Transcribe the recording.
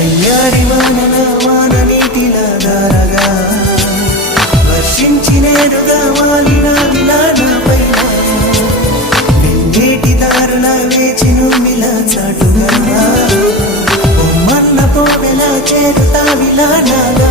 వయ్యారి వానల వాన నీటిలా దారగా వర్షించినేరుగా వాలిన విలాన పైన వెంగేటి దారుల వేచిను మిలా చాటుగా బొమ్మన్న పోవెలా చేరుతా విలానగా